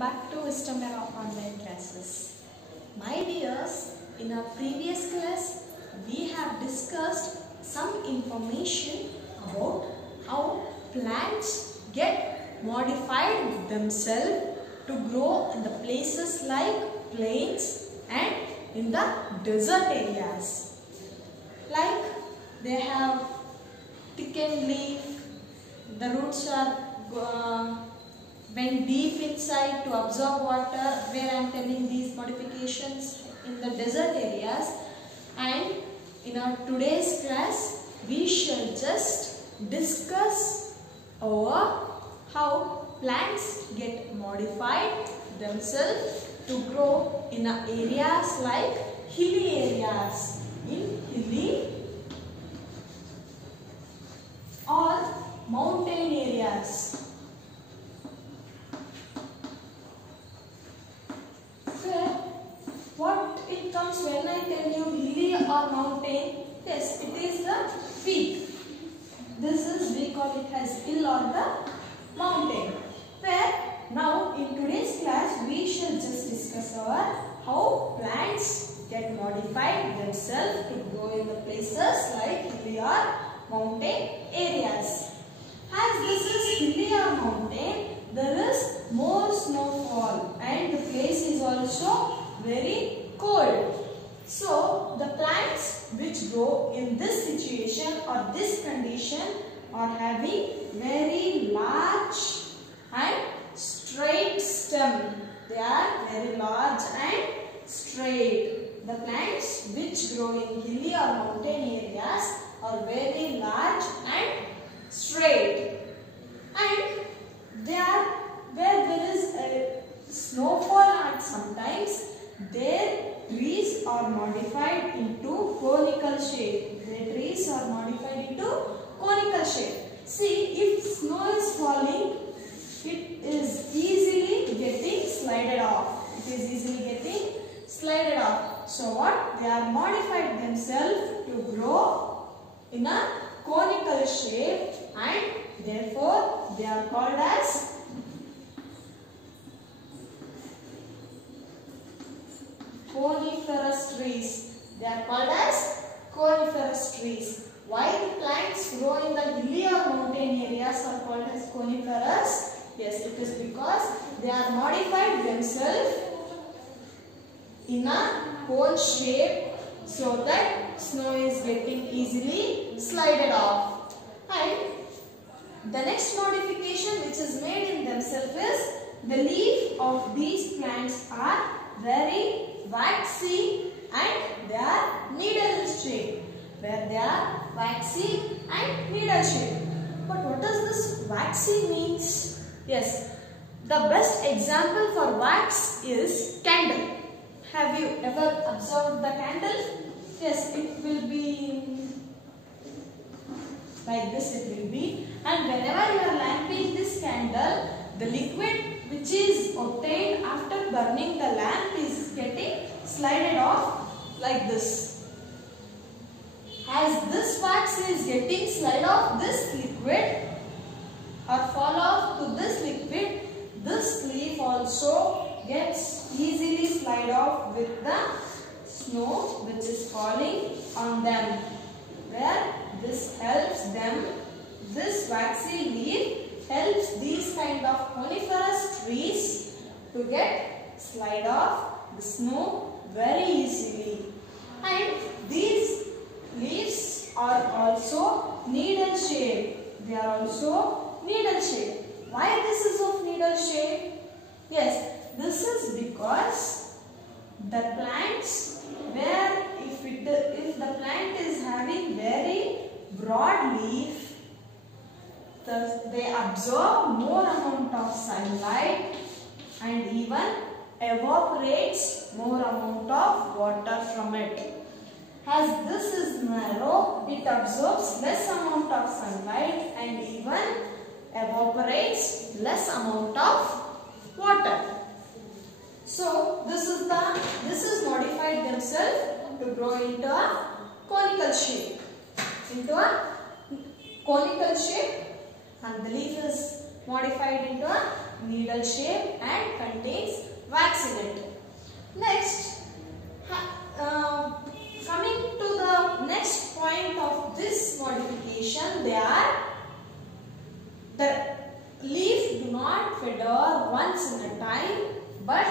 back to Wisdom Era online classes. My dears, in our previous class, we have discussed some information about how plants get modified themselves to grow in the places like plains and in the desert areas. Like they have thickened leaf, the roots are went deep inside to absorb water, where I am telling these modifications in the desert areas. And in our today's class, we shall just discuss over how plants get modified themselves to grow in areas like hilly areas, in hilly or mountain areas. What it comes when I tell you hilly or mountain? Yes, it is the peak. This is, we call it as hill or the mountain. Where now in today's class we shall just discuss how plants get modified themselves to grow in the places like hilly or mountain areas. As this is hilly or mountain, there is more snowfall and the place is also very cold. So the plants which grow in this situation or this condition are having very large and straight stem. They are very large and straight. The plants which grow in hilly or mountain areas are very large and straight. And they are where there is a snowfall and sometimes their trees are modified into conical shape. Their trees are modified into conical shape. See, if snow is falling, it is easily getting slided off. It is easily getting slided off. So what? They are modified themselves to grow in a conical shape and therefore they are called as coniferous trees. They are called as coniferous trees. Why the plants grow in the hilly or mountain areas are called as coniferous? Yes, it is because they are modified themselves in a cone shape so that snow is getting easily slided off. And the next modification which is made in themselves is the leaf of these plants are very waxy and they are needle shaped. Where they are waxy and needle shaped. But what does this waxy means? Yes, the best example for wax is candle. Have you ever observed the candle? Yes, it will be like this, it will be. And whenever you are lamping this candle, the liquid which is obtained after burning the lamp is getting slided off like this. As this wax is getting slide off this liquid or fall off to this liquid, this leaf also gets easily slide off with the snow which is falling on them. Where this helps them, this waxy leaf helps these kind of coniferous trees to get slide off the snow very easily. And these leaves are also needle shaped. They are also needle shaped. Why this is of needle shape? Yes, this is because the plants where if the plant is having very broad leaf, thus they absorb more amount of sunlight and even evaporates more amount of water from it. As this is narrow, it absorbs less amount of sunlight and even evaporates less amount of water. So this is modified themselves to grow into a conical shape. And the leaf is modified into a needle shape and contains wax in it. Next, coming to the next point of this modification, the leaf do not feather once in a time, but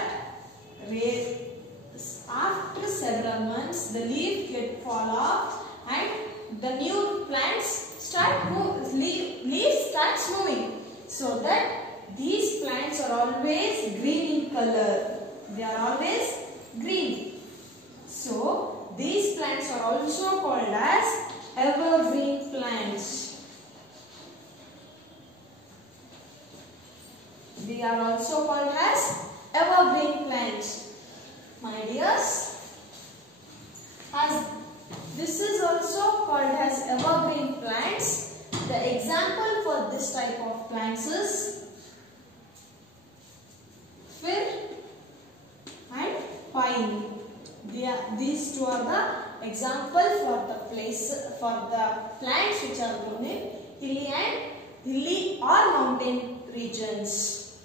after several months the leaf get fall off and the new plants leaves starts moving, so that these plants are always green in color. They are always green. So these plants are also called as evergreen plants. They are also called as evergreen plants. My dears, as this is also called as evergreen plants. The example for this type of plants is fir and pine. These two are the example for the plants which are grown in hilly or mountain regions.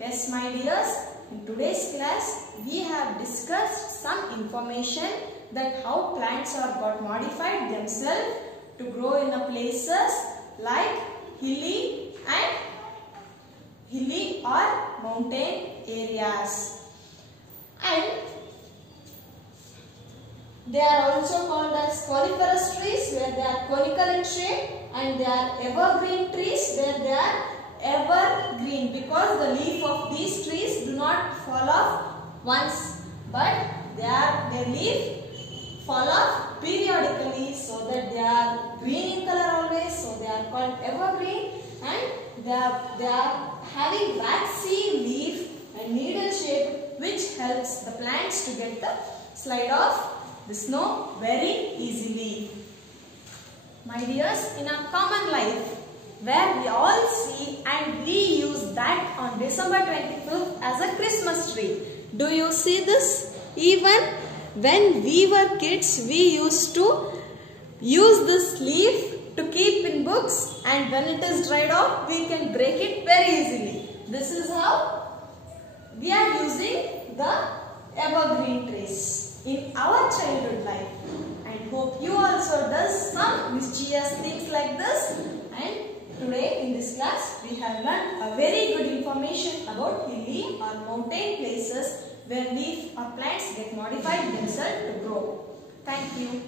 Yes, my dears, in today's class we have discussed some information that how plants are got modified themselves to grow in the places like hilly or mountain areas. And they are also called as coniferous trees, where they are conical in shape, and they are evergreen trees where they are evergreen, because the leaf of these trees do not fall off once, but their leaf fall off periodically, so that they are green in color always, so they are called evergreen, and they are having waxy leaf and needle shape, which helps the plants to get the slide off the snow very easily. My dears, in our common life, where we all see and we use that on December 25th as a Christmas tree. Do you see this? Even when we were kids, we used to use this leaf to keep in books, and when it is dried off, we can break it very easily. This is how we are using the evergreen trees in our childhood life. And hope you also does some mischievous things like this. And today in this class, we have learned a very good information about hilly or mountain places where leaf or plants get modified themselves to grow. Thank you.